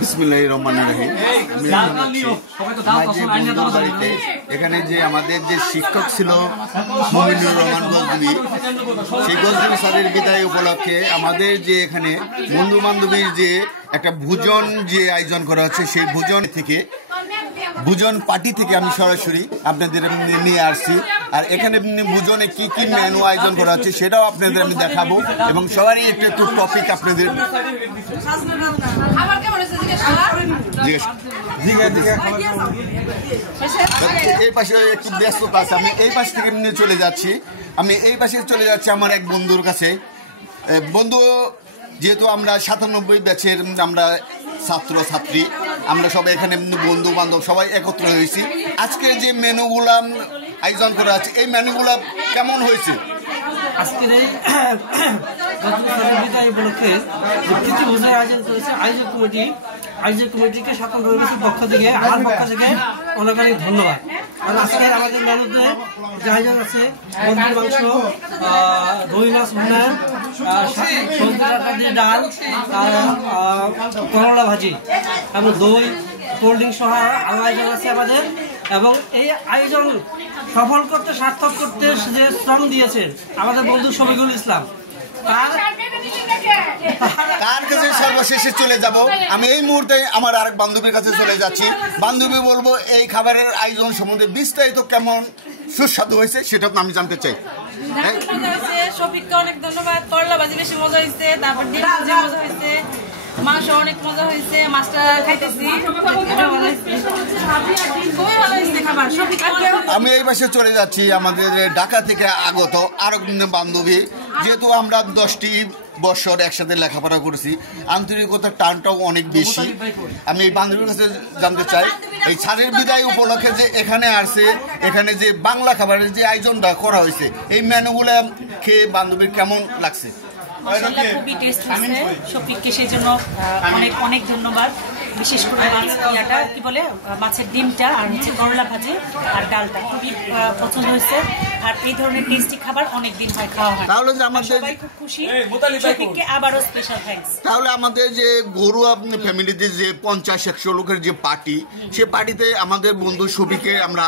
বিসমিল্লাহির রহমানির রহিম। এখানে যে আমাদের যে শিক্ষক ছিল মুমিনুর রহমান গজনবী, সেই গজনবী স্যারের বিদায় উপলক্ষে আমাদের যে এখানে বন্ধু বান্ধবীর যে একটা ভোজন যে আয়োজন করা হচ্ছে, সেই ভোজন পার্টি থেকে আমি সরাসরি আপনাদের নিয়ে আসছি। আর এখানে ভোজনে কি কি মেনু আয়োজন করা হচ্ছে সেটাও আপনাদের আমি দেখাবো, এবং সবারই একটু একটু টপিক আপনাদের এই পাশে একটু ব্যস্ততা আছে। আমি এই পাশ থেকে চলে যাচ্ছি আমার এক বন্ধুর কাছে। বন্ধু, যেহেতু আমরা 97 ব্যাচের আমরা ছাত্র ছাত্রী, আমরা সবাই এখানে বন্ধু বান্ধব সবাই একত্র হয়েছি। আজকে যে মেনুগুলা আয়োজন করা আছে, এই মেনুগুলা কেমন হয়েছে? আজকের এই বিদায় উপলক্ষে প্রীতি ভোজের আয়োজন করেছে আয়োজক কমিটিকে স্বাতন্ত্র পক্ষ থেকে আমার পক্ষ থেকে অনেক অনেক ধন্যবাদ। কারণ আজকে আমাদের মেনুতে যে আয়োজন আছে মুরগির মাংস, দই মাছ ভুনা, সবজি ডাল, করলা ভাজি এবং দই, কোল্ড ড্রিঙ্ক সহ আরও আয়োজন আছে আমাদের। এবং এই আয়োজন সফল করতে, সার্থক করতে যে শ্রম দিয়েছেন আমাদের বন্ধু শফিকুল ইসলাম, তার কাছে সর্বশেষে চলে যাব। আমি এই মুহূর্তে আমার আরেক বান্ধবীর কাছে চলে যাচ্ছি। বান্ধবী, বলবো এই খাবারের আয়োজন সম্বন্ধে বিস্তারিত কেমন সুস্বাদু হয়েছে সেটা আমি জানতে চাই। শফিককে অনেক ধন্যবাদ। করলা ভাজি বেশি মজা হয়েছে, তারপর ডিম ভাজি মজা হয়েছে, মাংস অনেক মজা হয়েছে, মাছটা খাইতেছি আমি এই পাশে চলে যাচ্ছি আমাদের ঢাকা থেকে আগত আরো বান্ধবী। যেহেতু আমরা 10টি বছর একসাথে লেখাপড়া করেছি, আন্তরিকতার টানটাও অনেক বেশি। আমি এই বান্ধবীর কাছে জানতে চাই, এই স্যারের বিদায় উপলক্ষে যে এখানে আসছে, এখানে যে বাংলা খাবারের যে আয়োজনটা করা হয়েছে, এই মেনুগুলা খেয়ে বান্ধবীর কেমন লাগছে? খুবই টেস্ট হয়েছে। শফিককে সেই জন্য অনেক অনেক ধন্যবাদ। বিশেষ করে কি বলে মাছের ডিমটা আর হচ্ছে করলা ভাজি আর ডালটা খুবই পছন্দ হয়েছে। আর এই ধরনের টেস্টি খাবার অনেকদিন হয় খাওয়া হয়, তাহলে আমাদের সবাই খুব খুশি। শফিককে আবারও স্পেশাল থ্যাঙ্কস। তাহলে আমাদের যে ঘরোয়া ফ্যামিলিতে যে 50-100 লোকের যে পার্টি, সে পার্টিতে আমাদের বন্ধু শফিককে আমরা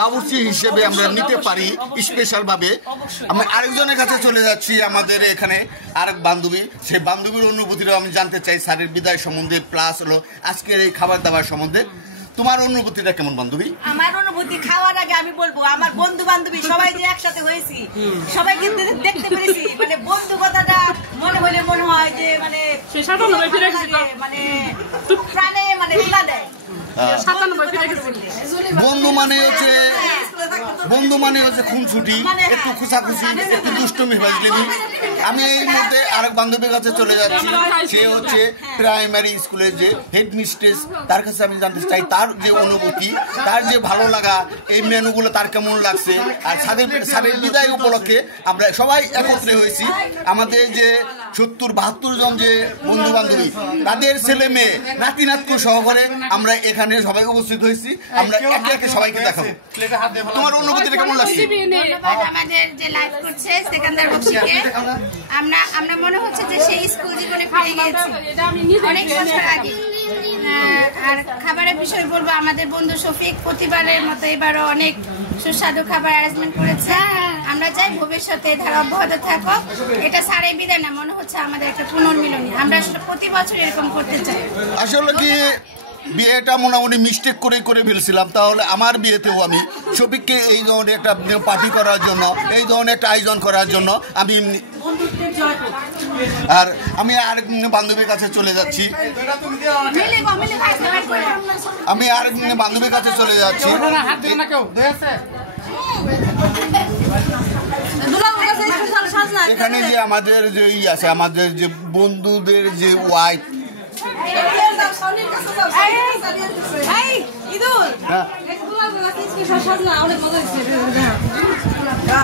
বাবুর্চি হিসেবে আমরা নিতে পারি স্পেশাল ভাবে। আমি আরেকজনের কাছে চলে যাচ্ছি, আমাদের এখানে আরেক বান্ধবী। সেই বান্ধবীর অনুভূতিটাও আমি জানতে চাই স্যারের বিদায় সম্বন্ধে, প্লাস হলো আজকের এই খাবার দাবার সম্বন্ধে। তোমার অনুভূতিটা কেমন বান্ধবী? আমার অনুভূতি খাওয়ার আগে আমি বলবো, আমার বন্ধু বান্ধবী সবাই যে একসাথে হয়েছি, সবাই কিন্তু দেখতে পেরেছি, মানে বন্ধু কথাটা মনে হলে মনে হয় যে মানে প্রাণে মানে মিলা দেয়। বন্ধু মানে হচ্ছে খুনছুটি, একটু খুশাখুশি, একটু দুষ্টমি হয়েছিলেন। আমি এই মুহূর্তে আরেক বান্ধবীর কাছে চলে যাচ্ছি। সে হচ্ছে প্রাইমারি স্কুলের যে হেড মিস্ট্রেস। তার কাছে আমি জানতে চাই তার যে অনুভূতি, তার যে ভালো লাগা, এই মেনুগুলো তার কেমন লাগছে। আর স্যারের বিদায় উপলক্ষে আমরা সবাই একত্রে হয়েছি। আমাদের যে 70-72 জন যে বন্ধু বান্ধবী, তাদের ছেলে মেয়ে নাতি নাতকু সহকারে আমরা এখানে সবাই উপস্থিত হয়েছি। আমরা একে একে সবাইকে দেখাবো। তোমার অনুভূতিটা কেমন লাগছে? আমাদের যে লাইভ করছে সেকেন্দার বক্সিকে, আমরা মনে হচ্ছে যে সেই স্কুল জীবনে ফিরে গিয়েছি অনেক বছর আগে। আর খাবারের বিষয় বলবো, আমাদের বন্ধু শফিক প্রতিবারের মতো এবারও অনেক সুস্বাদু খাবার অ্যারেঞ্জমেন্ট করেছে। আমরা চাই ভবিষ্যতে ধারা অব্যাহত থাকুক। এটা স্যারের বিদায় না, মনে হচ্ছে আমাদের একটা পুনর্মিলনী। আমরা আসলে প্রতি বছর এরকম করতে চাই। আসলে কি বিয়েটা মোটামুটি মিস্টেক করে ফেলছিলাম। তাহলে আমার বিয়েতেও আমি শফিককে এই ধরনের একটা পার্টি করার জন্য, এই ধরনের একটা আয়োজন করার জন্য আমি আরেক বান্ধবীর কাছে চলে যাচ্ছি। এখানে যে আমাদের যে আছে, আমাদের যে বন্ধুদের যে ওয়াইফ,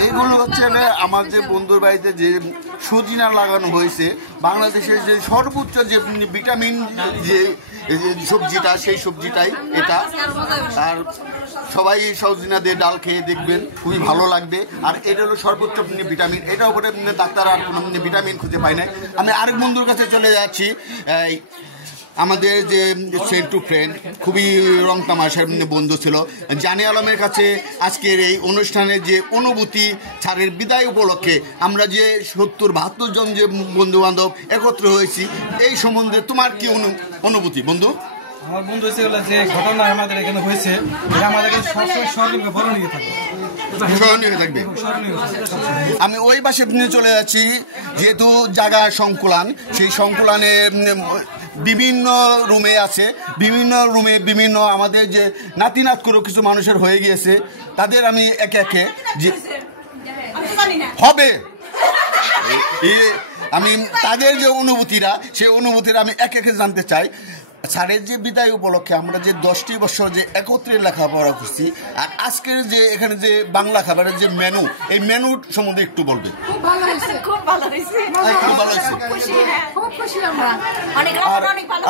এগুলো হচ্ছে আমাদের বন্ধুর বাড়িতে যে সজিনা লাগানো হয়েছে। বাংলাদেশের যে সর্বোচ্চ যে ভিটামিন যে সবজিটা, সেই সবজিটাই এটা। আর সবাই সজিনা দিয়ে ডাল খেয়ে দেখবেন, খুবই ভালো লাগবে। আর এটা হলো সর্বোচ্চ ভিটামিন। এটার উপরে ডাক্তার আর কোনো ভিটামিন খুঁজে পায় না। আমি আরেক বন্ধুর কাছে চলে যাচ্ছি। আমাদের যে ফ্রেন্ড টু ফ্রেন্ড খুবই রং তামাশার বন্ধু ছিল জানি আলমের কাছে আজকের এই অনুষ্ঠানের যে অনুভূতি স্যারের বিদায় উপলক্ষে আমরা যে 70-72 জন যে বন্ধু বান্ধব একত্র হয়েছি এই সম্বন্ধে তোমার কি অনুভূতি বন্ধু? আমার বন্ধু হয়েছে যে ঘটনা আমাদের এখানে হয়েছে আমাদের সবসময় স্মরণীয় থাকবে। আমি ওই পাশে চলে যাচ্ছি যেহেতু জায়গা সংকুলান সেই সংকুলানে বিভিন্ন রুমে আছে বিভিন্ন রুমে বিভিন্ন আমাদের যে নাতিনাত করে কিছু মানুষের হয়ে গিয়েছে তাদের আমি একে একে যে হবে আমি তাদের যে অনুভূতিরা সেই অনুভূতিরা আমি একে একে জানতে চাই। স্যারের যে বিদায় উপলক্ষে আমরা যে 10টি বছর যে একত্রে লেখাপড়া করছি আর আজকের যে এখানে যে বাংলা খাবারের যে মেনু এই মেনু সম্বন্ধে একটু বলবে। আর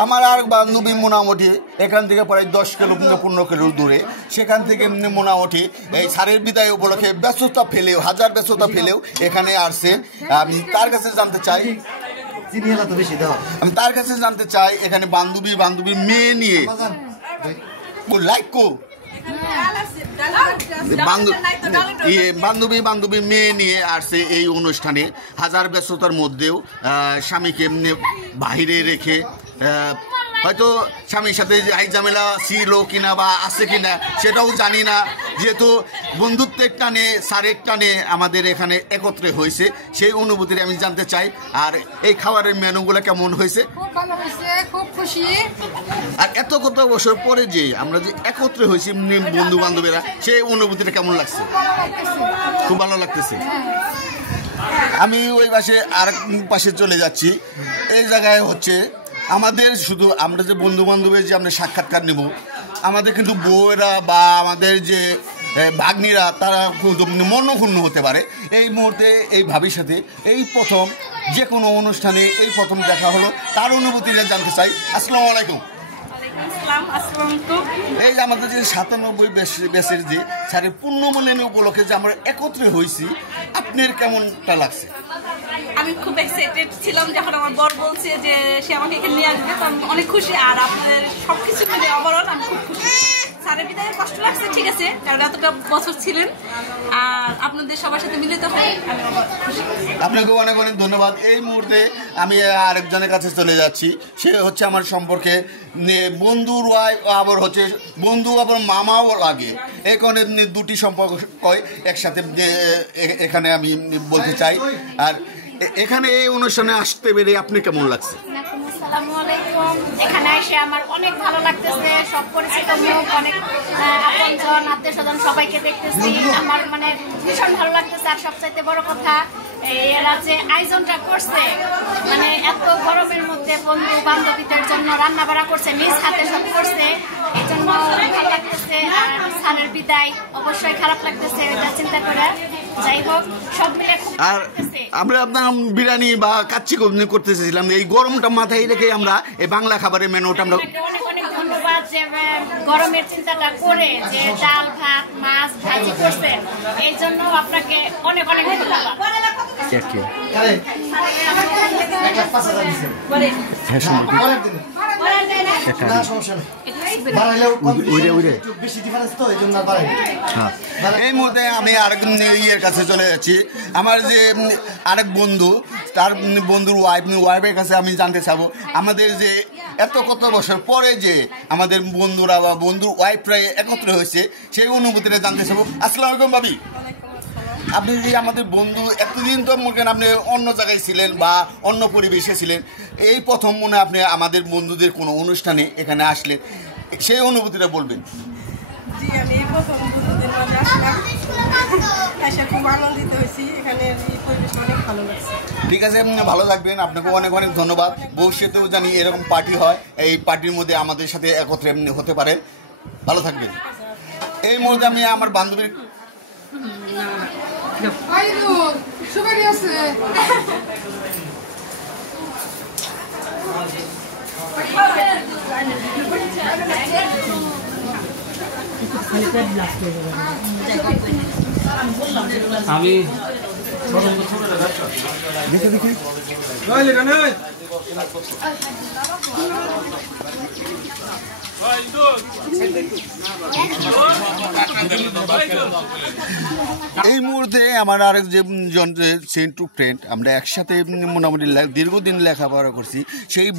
আমার আর বান্ধবী মোটামুটি এখান থেকে প্রায় 10 কিলো 15 কিলো দূরে সেখান থেকে মোটামুটি এই স্যারের বিদায় উপলক্ষে ব্যস্ততা ফেলেও হাজার ব্যস্ততা ফেলেও এখানে আসছে। আমি তার কাছে জানতে চাই আমি তার কাছে জানতে চাই এখানে বান্ধবী মেয়ে নিয়ে বান্ধবী মেয়ে নিয়ে আসছে এই অনুষ্ঠানে হাজার ব্যস্ততার মধ্যেও স্বামীকে বাহিরে রেখে হয়তো স্বামীর সাথে ঝামেলা ছিল কিনা বা আছে কিনা সেটাও জানি না যেহেতু বন্ধুত্বের টানে স্যারের টানে আমাদের এখানে একত্রে হয়েছে সেই অনুভূতিটা আমি জানতে চাই। আর এই খাবারের মেনুগুলো কেমন হয়েছে? খুব খুশি। আর কত বছর পরে যে আমরা যে একত্রে হয়েছি বন্ধু বান্ধবেরা সেই অনুভূতিটা কেমন লাগছে? খুব ভালো লাগতেছে। আমি ওই পাশে আর পাশে চলে যাচ্ছি। এই জায়গায় হচ্ছে আমাদের শুধু আমরা যে বন্ধু বান্ধবের যে আমরা সাক্ষাৎকার নেব আমাদের কিন্তু বউয়েরা বা আমাদের যে ভাগ্নিরা তারা মনক্ষুণ্ণ হতে পারে। এই মুহূর্তে এই ভাবির সাথে এই প্রথম যে কোনো অনুষ্ঠানে এই প্রথম দেখা হলো তার অনুভূতিটা জানতে চাই। আসসালামু আলাইকুম। এই যে আমাদের যে 97 বেসের যে স্যারের পুণ্যমূল্যায়ন উপলক্ষে যে আমরা একত্রে হয়েছি আপনার কেমনটা লাগছে? আমি খুব এক্সাইটেড ছিলাম যখন আমার বর বলছে যে সে আমাকে এখানে নিয়ে আসবে, তো আমি অনেক খুশি। আর আপনাদের সবকিছু মিলে ওভারঅল আমি খুব খুশি। স্যারের বিদায় কষ্ট লাগছে ঠিক আছে, কারণ এতটা বছর ছিলেন আর আপনাদের সবার সাথে মিলিত হয়ে আমি খুশি। আপনাকে অনেক অনেক ধন্যবাদ। এই মুহূর্তে আমি আরেকজনের কাছে চলে যাচ্ছি। সে হচ্ছে আমার সম্পর্কে বন্ধুর ওয়াইফ আবার হচ্ছে বন্ধু আবার মামাও লাগে। এই কারণে দুটি সম্পর্ক একসাথে এখানে আমি বলতে চাই। আর এখানে এই অনুষ্ঠানে আসতে পেরে আপনি কেমন লাগছে? আসসালামু আলাইকুম। এখানে এসে আমার অনেক ভালো লাগতেছে, সব পরিচিত মুখ, অনেক আপনজন আত্মীয় স্বজন সবাইকে দেখতেছি, আমার মানে ভীষণ ভালো লাগতেছে। আর সবচাইতে বড় কথা এরা যে আয়োজনটা করছে মানে এত গরমের মধ্যে বন্ধু বান্ধবীদের জন্য রান্না বাড়া করছে, নিজ হাতে সব করছে, এই জন্য ভালো লাগতেছে। আর স্যারের বিদায় অবশ্যই খারাপ লাগতেছে এটা চিন্তা করে। যাই হোক সব মিলে আর আমরা আপনার বিরিয়ানি বা কাচ্চি করতে চেয়েছিলাম, এই গরমটা মাথায় রেখে আমরা এই বাংলা খাবারের মেনুটা আমরা অনেক অনেক ধন্যবাদ যে গরমের চিন্তাটা করে যে ডাল ভাত মাছ ভাজি করছেন, এই জন্য আপনাকে অনেক অনেক ধন্যবাদ। এই মুহূর্তে আমি আরেক ইয়ের কাছে চলে যাচ্ছি। আমার যে আরেক বন্ধু তার বন্ধুর ওয়াইফের কাছে আমি জানতে চাবো আমাদের যে কত বছর পরে যে আমাদের বন্ধুরা বা বন্ধুর ওয়াইফরা একত্র হয়েছে সেই অনুভূতিটা জানতে চাবো। আসসালামু আলাইকুম ভাবি। আপনি যে আমাদের বন্ধু এতদিন তো মনে আপনি অন্য জায়গায় ছিলেন বা অন্য পরিবেশে ছিলেন, এই প্রথম মনে আপনি আমাদের বন্ধুদের কোনো অনুষ্ঠানে এখানে আসলেন, সেই অনুভূতিটা বলবেন। জি আমি এই প্রথম বন্ধুদের মাঝে আসলাম, এসে খুব আনন্দিত হয়েছি। এখানে এই পরিবেশ অনেক ভালো লাগছে। ঠিক আছে, ভালো থাকবেন। আপনাকে অনেক অনেক ধন্যবাদ। ভবিষ্যতেও জানি এরকম পার্টি হয়, এই পার্টির মধ্যে আমাদের সাথে একত্রে হতে পারেন। ভালো থাকবেন। এই মুহূর্তে আমি আমার বান্ধবীর আমি দেখে এই মুহূর্তে আমার আরেক যে সেন্টু ফ্রেন্ড, আমরা একসাথে মোটামুটি দীর্ঘদিন লেখাপড়া করছি, সেই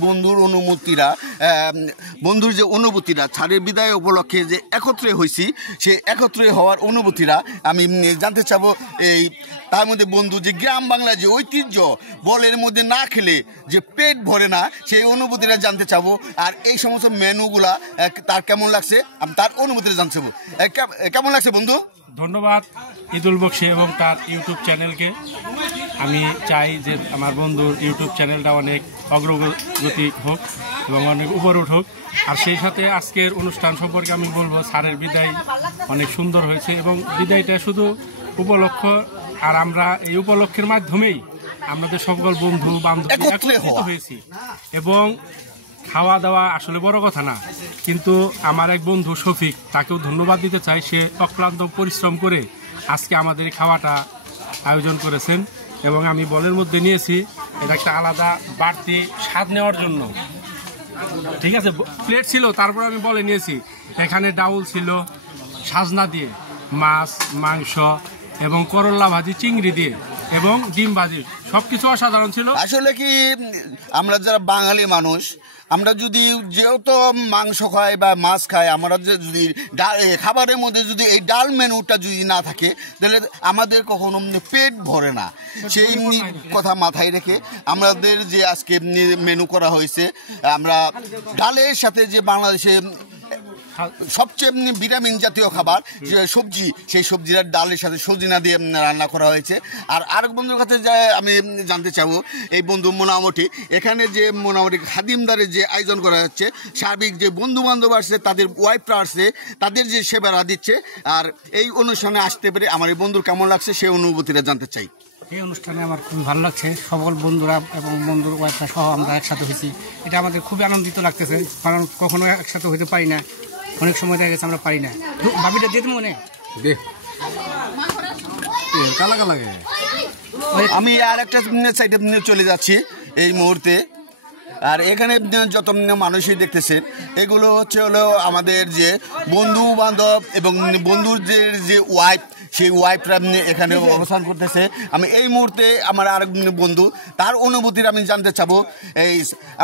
বন্ধুর যে অনুভূতিরা ছাড়ের বিদায় উপলক্ষে যে একত্রে হয়েছি, সেই একত্রে হওয়ার অনুভূতিরা আমি জানতে চাবো। এই তার মধ্যে বন্ধু যে গ্রাম বাংলা যে ঐতিহ্য, বলের মধ্যে না খেলে যে পেট ভরে না, সেই অনুভূতিটা জানতে চাবো। আর এই সমস্ত মেনুগুলা তার কেমন লাগছে, আমি তার অনুভূতিটা জানতে চাবো। কেমন লাগছে বন্ধু? ধন্যবাদ ঈদুল বকশী এবং তার ইউটিউব চ্যানেলকে। আমি চাই যে আমার বন্ধুর ইউটিউব চ্যানেলটা অনেক অগ্রগতি হোক এবং অনেক উপর উঠুক। আর সেই সাথে আজকের অনুষ্ঠান সম্পর্কে আমি বলবো, স্যারের বিদায় অনেক সুন্দর হয়েছে এবং বিদায়টা শুধু উপলক্ষ, আর আমরা এই উপলক্ষের মাধ্যমেই আমাদের সকল বন্ধু বান্ধব একত্রিত হয়েছি। এবং খাওয়া দাওয়া আসলে বড় কথা না, কিন্তু আমার এক বন্ধু শফিক, তাকেও ধন্যবাদ দিতে চাই। সে অক্লান্ত পরিশ্রম করে আজকে আমাদের খাওয়াটা আয়োজন করেছেন এবং আমি বলের মধ্যে নিয়েছি এটা একটা আলাদা বাড়তি স্বাদ নেওয়ার জন্য। ঠিক আছে, প্লেট ছিল, তারপর আমি বলে নিয়েছি। এখানে ডাউল ছিল সাজনা দিয়ে, মাছ, মাংস এবং করলা ভাজি চিংড়ি দিয়ে এবং ডিম ভাজি, সবকিছু অসাধারণ ছিল। আসলে কি আমরা যারা বাঙালি মানুষ, আমরা যদি যেহেতু মাংস খাই বা মাছ খাই, আমরা যদি খাবারের মধ্যে যদি এই ডাল মেনুটা যদি না থাকে, তাহলে আমাদের কখনো পেট ভরে না। সেই কথা মাথায় রেখে আমাদের যে আজকে মেনু করা হয়েছে, আমরা ডালের সাথে যে বাংলাদেশে সবচেয়ে ভিটামিন জাতীয় খাবার যে সবজি, সেই সবজিটা ডালের সাথে সজিনা দিয়ে রান্না করা হয়েছে। আর আরেক বন্ধুর কাছে আমি জানতে চাবো, এই বন্ধু মোটামুটি এখানে যে মোটামুটি খাদিমদারের যে আয়োজন করা হচ্ছে, সার্বিক যে বন্ধু বান্ধব আসছে, তাদের ওয়াইফরা আসছে, তাদের যে সেবারা দিচ্ছে, আর এই অনুষ্ঠানে আসতে পেরে আমার এই বন্ধুর কেমন লাগছে সেই অনুভূতিটা জানতে চাই। এই অনুষ্ঠানে আমার খুবই ভালো লাগছে, সকল বন্ধুরা এবং বন্ধুর ওয়াইফরা সহ আমরা একসাথে হয়েছি। এটা আমাদের খুবই আনন্দিত লাগতেছে, কারণ কখনো একসাথে হইতে পারি না, অনেক সময় দেখা গেছে আমরা পারি না। ভাবিটা দিয়ে মনে আমি আর একটা সাইডে চলে যাচ্ছি এই মুহূর্তে। আর এখানে যত মানুষই দেখতেছেন, এগুলো হলো আমাদের যে বন্ধু বান্ধব এবং বন্ধুর যে ওয়াইফ, সেই ওয়াইফরা এখানে অবস্থান করতেছে। আমি এই মুহূর্তে আমার আরেক বন্ধু, তার অনুভূতির আমি জানতে চাবো। এই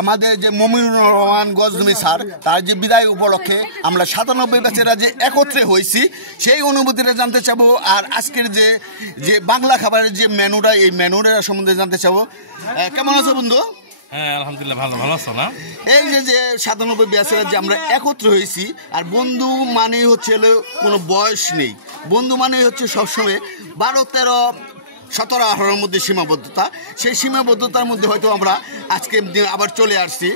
আমাদের যে মমিনুর রহমান গজনবী স্যার, তার যে বিদায় উপলক্ষে আমরা 97 ব্যাচেরা যে একত্রে হয়েছি, সেই অনুভূতিটা জানতে চাবো। আর আজকের যে বাংলা খাবারের যে মেনুটা, এই মেনুটা সম্বন্ধে জানতে চাবো। কেমন আছো বন্ধু? হ্যাঁ, আলহামদুলিল্লাহ, ভালো আছো না? এই যে 97 ব্যাচেরা যে আমরা একত্র হয়েছি, আর বন্ধু মানে হচ্ছে কোনো বয়স নেই, বন্ধু মানে হচ্ছে সবসময় 12, 13, 17, 18 মধ্যে সীমাবদ্ধতা। সেই সীমাবদ্ধতার মধ্যে হয়তো আমরা আজকে আবার চলে আসছি,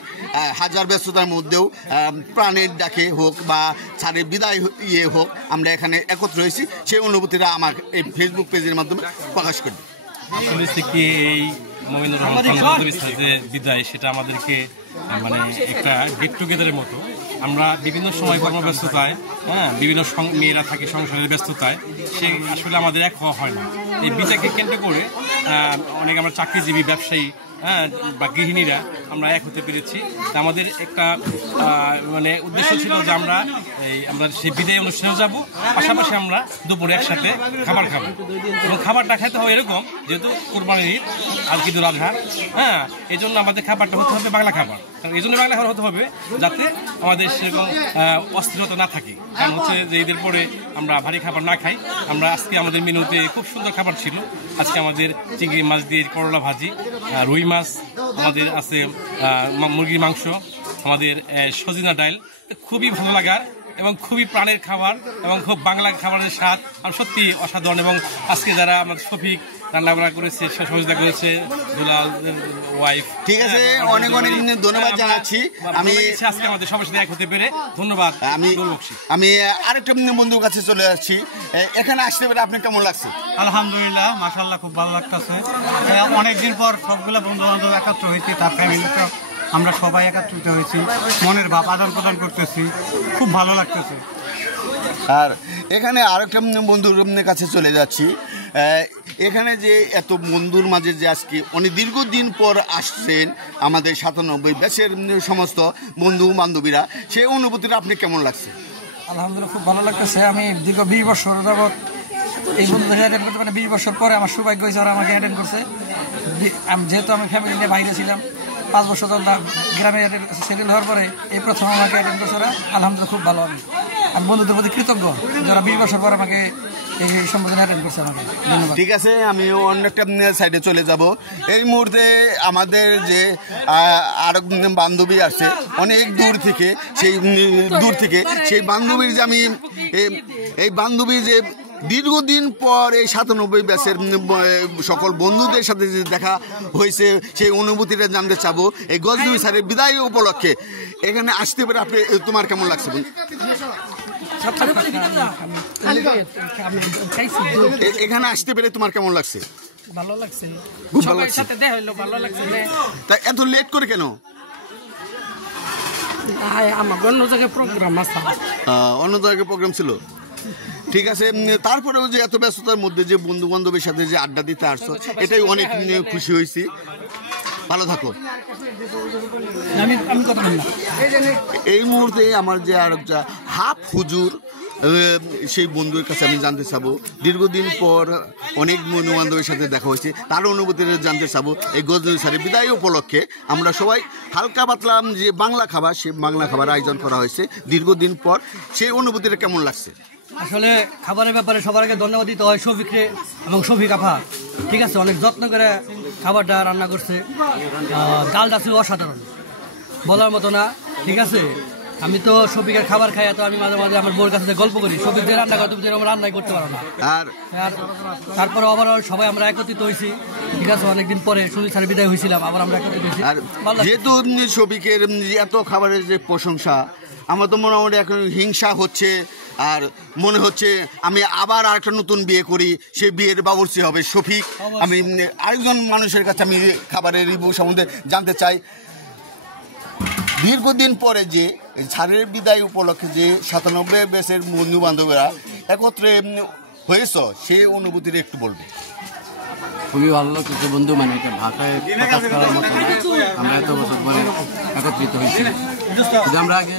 হাজার ব্যস্ততার মধ্যেও প্রাণের ডাকে হোক বা স্যারের বিদায় হোক, আমরা এখানে একত্র হয়েছি। সেই অনুভূতিটা আমার এই ফেসবুক পেজের মাধ্যমে প্রকাশ করি। আসলে কি এই মমিনুর রহমান যে বিদায়, সেটা আমাদেরকে মানে একটা গেট টুগেদারের মতো। আমরা বিভিন্ন সময় কর্মব্যস্ততায়, বিভিন্ন মেয়েরা থাকে সংসারের ব্যস্ততায়, সে আসলে আমাদের এক হওয়া হয় না। এই বিদায়কে কেন্দ্র করে অনেক আমরা চাকরিজীবী, ব্যবসায়ী বা গৃহিণীরা আমরা এক হতে পেরেছি। আমাদের একটা মানে উদ্দেশ্য ছিল যে আমরা সেই বিদায় অনুষ্ঠানে যাব, পাশাপাশি আমরা দুপুরে একসাথে খাবার খাবো। এবং খাবারটা খেতে হবে এরকম, যেহেতু কোরবানির ঈদ, আজ ঈদুল আজহা, এই জন্য আমাদের খাবারটা হতে হবে বাংলা খাবার। কারণ এই জন্য বাংলা খাবার হতে হবে যাতে আমাদের সেরকম অস্থিরতা না থাকে। কারণ হচ্ছে যে ঈদের পরে আমরা ভারী খাবার না খাই। আমরা আজকে আমাদের মেনুতে খুব সুন্দর খাবার ছিল। আজকে আমাদের চিংড়ি মাছ দিয়ে করলা ভাজি, রুই মাছ, আমাদের আছে মুরগির মাংস, আমাদের সজিনা ডাল, খুবই ভালো লাগার এবং খুবই প্রাণের খাবার এবং খুব বাংলা খাবারের স্বাদ সত্যি অসাধারণ। এবং আজকে যারা আমাদের শফিক রান্নাবান্না করেছে, সহযোগিতা করেছে, দুলাল ওয়াইফ, ঠিক আছে, অনেক ধন্যবাদ জানাচ্ছি। আমি আজকে আমাদের সবার সাথে এক হতে পেরে ধন্যবাদ। আমি আরেকটা বন্ধুর কাছে চলে যাচ্ছি। এখানে আসতে পেরে আপনার কেমন লাগছে? আলহামদুলিল্লাহ, মাশাআল্লাহ, খুব ভালো লাগতেছে। অনেকদিন পর সবগুলো বন্ধু বান্ধব একত্র হয়েছি, তার ফ্যামিলিটা আমরা সবাই একত্রিত হয়েছি, মনের ভাব আদান প্রদান করতেছি, খুব ভালো লাগতেছে। আর এখানে আরেকটা বন্ধুর কাছে চলে যাচ্ছি। এখানে যে এত বন্ধুর মাঝে যে আজকে অনেক দীর্ঘদিন পর আসছেন আমাদের 97 ব্যাচের সমস্ত বন্ধু বান্ধবীরা, সেই অনুভূতিটা আপনি কেমন লাগছে? আলহামদুলিল্লাহ খুব ভালো লাগতেছে। আমি দীর্ঘ 20 বছর যাবৎ এই বন্ধুদের অ্যাটেন্ড করতে পারি। 20 বছর পরে আমার সৌভাগ্য হয়েছে ওরা আমাকে অ্যাটেন্ড করছে। যেহেতু আমি ফ্যামিলি নিয়ে বাইরে ছিলাম, 5 বছর গ্রামে সেটেল হওয়ার পরে এই প্রথম আমাকে অ্যাটেন্ড করছে ওরা। আলহামদুলিল্লাহ খুব ভালো। আমি বন্ধুদের প্রতি কৃতজ্ঞ যারা 20 বছর পর আমাকে এই সম্বোধনে অ্যাটেন্ড করছে আমাকে। ধন্যবাদ। ঠিক আছে, আমি অন্য একটা সাইডে চলে যাব। এই মুহূর্তে আমাদের যে আরো বান্ধবী আছে অনেক দূর থেকে, সেই বান্ধবীর যে আমি এই বান্ধবী যে দীর্ঘদিন পর এই 97 ব্যাচের সকল বন্ধুদের সাথে যে দেখা হয়েছে সেই অনুভূতিটা জানতে চাবো। এই গজনবী স্যারের বিদায় উপলক্ষে এখানে আসতে পেরে আপনি তোমার কেমন লাগছে? এখানে আসতে পেরে তোমার কেমন লাগছে? ভালো লাগছে, খুব ভালো লাগছে। ভালো লাগছে। তা এত লেট করে কেন? আমার অন্য জায়গায় প্রোগ্রাম আছে। অন্য জায়গায় প্রোগ্রাম ছিল, ঠিক আছে। তারপরেও যে এত ব্যস্ততার মধ্যে যে বন্ধু বান্ধবের সাথে যে আড্ডা দিতে আসছো, এটাই অনেক খুশি হয়েছি। ভালো থাকো। এই মুহূর্তে আমার যে আর একটা হাফ হুজুর সেই বন্ধুর কাছে আমি জানতে চাবো, দীর্ঘদিন পর অনেক বন্ধু বান্ধবের সাথে দেখা হয়েছে, তার অনুভূতিটা জানতে চাবো। এই গজনবী স্যারের বিদায় উপলক্ষে আমরা সবাই হালকা পাতলা যে বাংলা খাবার, সেই বাংলা খাবার আয়োজন করা হয়েছে দীর্ঘদিন পর, সেই অনুভূতিটা কেমন লাগছে? আসলে খাবারের ব্যাপারে সবার আগে ধন্যবাদ দিতে হয় শফিককে এবং শফিক আপা। ঠিক আছে, অনেক যত্ন করে খাবারটা রান্না করছে। ডালটা ছিল অসাধারণ, বলার মতো না। ঠিক আছে, আমি তো শফিকের খাবার খাই, তো আমি মাঝে মাঝে আমার বউর কাছে গল্প করি, শফিক যে রান্না করে তুমি যেরকম রান্নাই করতে পারো না। আর তারপরে ওভারঅল সবাই আমরা একত্রিত হয়েছি। ঠিক আছে, অনেকদিন পরে শফিক স্যার বিদায় হয়েছিলাম, আবার আমরা একত্রিত হয়েছি। আর যেহেতু শফিকের এত খাবারের যে প্রশংসা, আমার তো মোটামুটি এখন হিংসা হচ্ছে, আর মনে হচ্ছে আমি আবার আরেকটা নতুন বিয়ে করি, সে বিয়ের বাবুর্চি হবে শফিক। আমি আরেকজন মানুষের কাছে আমি খাবারের রিভিউ সম্বন্ধে জানতে চাই। দীর্ঘদিন পরে যে স্যারের বিদায় উপলক্ষে যে 97 ব্যাচের বন্ধু বান্ধবীরা একত্রে হয়েছ, সেই অনুভূতিটা একটু বলবে। খুবই ভালো লাগছে বন্ধু, মানে এটা ভাষায় প্রকাশ করার মতো না। আমরা এত বছর পরে একত্রিত হয়েছি। যদি আমরা আগে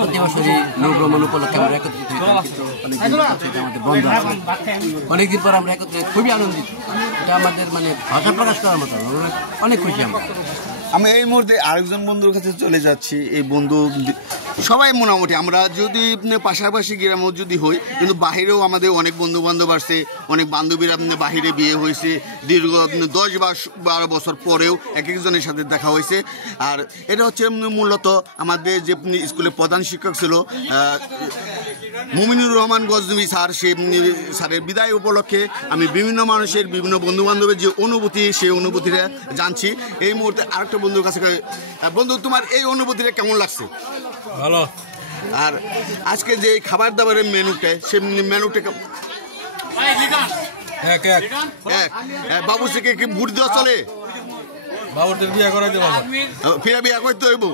প্রতি বছরই নৌভ্রমণ উপলক্ষে আমরা একত্রিত হইতাম, কিন্তু আমাদের বন্ধ আছে। অনেকদিন পর আমরা একত্রিত, খুবই আনন্দিত। এটা আমাদের মানে ভাষা প্রকাশ করার মতো, অনেক খুশি আমরা। আমি এই মুহূর্তে আরেকজন বন্ধুর কাছে চলে যাচ্ছি। এই বন্ধু সবাই মোটামুটি আমরা যদি পাশাপাশি গ্রামও যদি হই, কিন্তু বাহিরেও আমাদের অনেক বন্ধু বান্ধব আসছে, অনেক বান্ধবীরা বাহিরে বিয়ে হয়েছে। দীর্ঘ 10-12 বছর পরেও এক একজনের সাথে দেখা হয়েছে। আর এটা হচ্ছে মূলত আমাদের যে স্কুলের প্রধান শিক্ষক ছিল মুমিনুর রহমান গজনবী স্যার, সেই স্যারের বিদায় উপলক্ষে আমি বিভিন্ন মানুষের, বিভিন্ন বন্ধু বান্ধবের যে অনুভূতি, সেই অনুভূতিটা জানছি। এই মুহূর্তে আরেকটা বন্ধুর কাছে, বন্ধু তোমার এই অনুভূতিটা কেমন লাগছে? ভালো। আর আজকে যে খাবার দাবারের মেনুটা, সেই মেনুটা বাবু থেকে কি ভোট দেওয়া চলে? বাবুদের বিয়ে করাইতে পারবো, ফিরে বিয়ে করতে হইব।